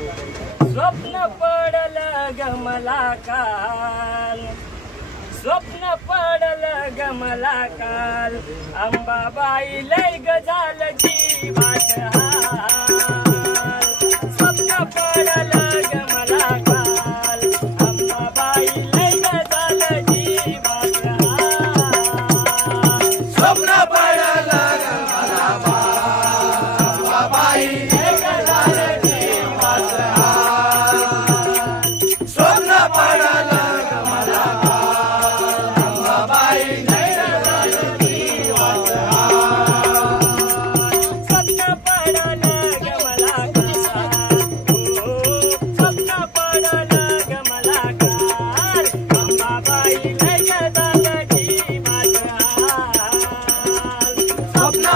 स्वप्न पडल ग काल. स्वप्न पडल ग मला काल. अंबाबाई लय गजाल जी जीवात स्वप्न पडल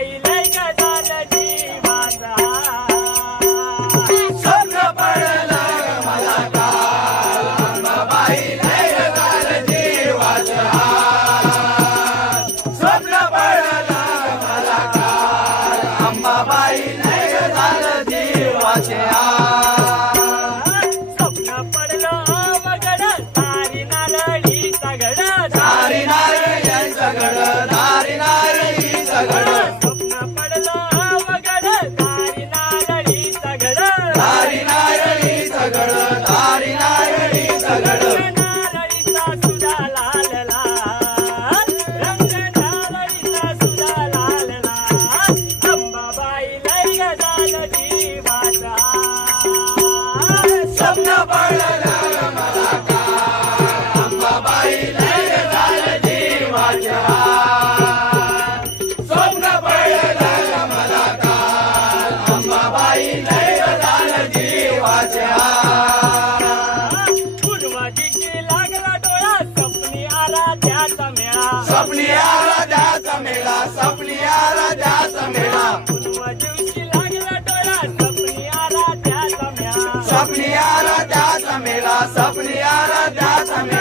ile लागला डोळा सपनी आला त्याचा मेळा. सपनी आला त्याचा मेळा सपनी आला त्याचा मेळा. पूर्व दिवशी लागला डोळा सपनी आला त्याचा मेळा. सपनी आला त्याचा मेळा सपनी आला त्याचा मेळा.